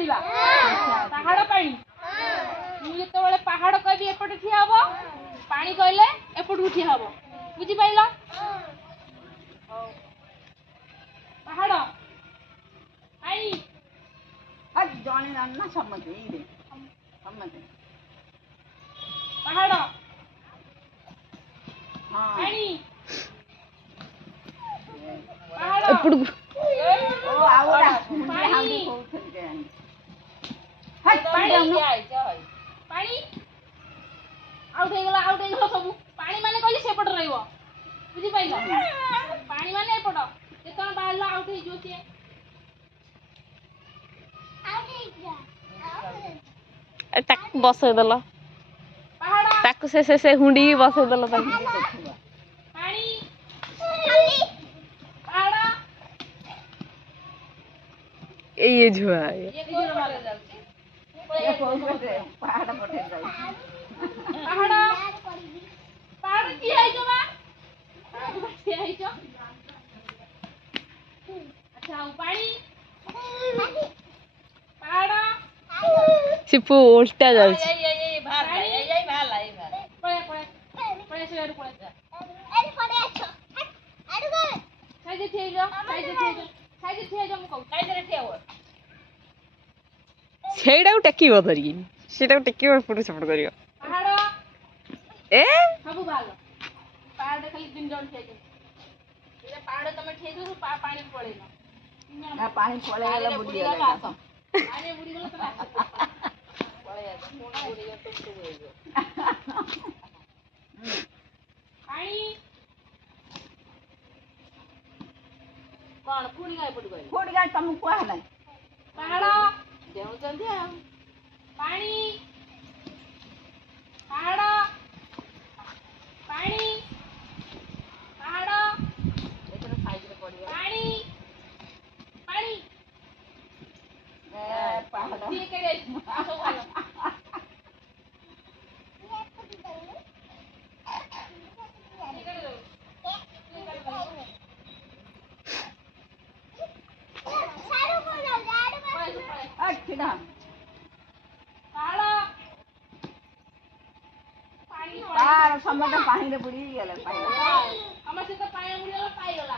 खेलवा पहाड़ पानी मु जेतेबेले पहाड़ कहबी एपटे ठिया हबो पानी कहले एपटू ठिया हबो बुझी पाइला पहाड़ आई आज जाने ना समझ रे समझ पहाड़ हां आई पहाड़ ఎప్పుడు ओ आवरा पानी हट पानी पानी पानी आउट हो गला सब पानी माने कहली सेपट रहइबो बुझी पाइला पानी माने एपट जेतन बाहरला आउट हो जो से ତାକୁ ବସେଇଦେଲ पहाड़ ତାକୁ ସେ ହୁଣ୍ଡିକି ବସେଇଦେଲ ତାକୁ पानी पहाड़ ଏଇ ଝୁଆ ये कोन मारे जाउची ये पहाड़ पठे जाई पहाड़ पहाड़ की है जो बा की है जो अच्छा पानी पहाड़ ସିପୁ ଉଲ୍ଟା ଯାଉଛି ये बाहर पळे पळे से आडू पळे साइज थे जो मु कहू साइज रे ठेव ସେଇଟାକୁ ଟେକିବ ଧରିକି ସେଇଟାକୁ ଟେକିବ ଏପଟୁ ସେପଟ କରିବ पहाड़ ଏ ସବୁ ଭାଗ पहाड़ खाली दिन जण थे जो ये पहाड़ तमे थे जो पानी पळेला ना पानी पड़े वाला बुढ़ी वाला पानी बुड़ी गला तो पळे जा कोन बुड़ी गला तो पानी कौन पुणी गाय पड़ गई कोड़ी गाय तुम को है पहाड़ देउ जल्दी आ पानी पहाड़ पानी पहाड़ इतना साइज रे पड़ी पानी पानी पहाड़ ठीक है सब वाला अच्छा पहाड़ पानी तार समझ पानी रे बुढ़ी गेल पानी हमर से तो पानी बुड़ी गला पाई गला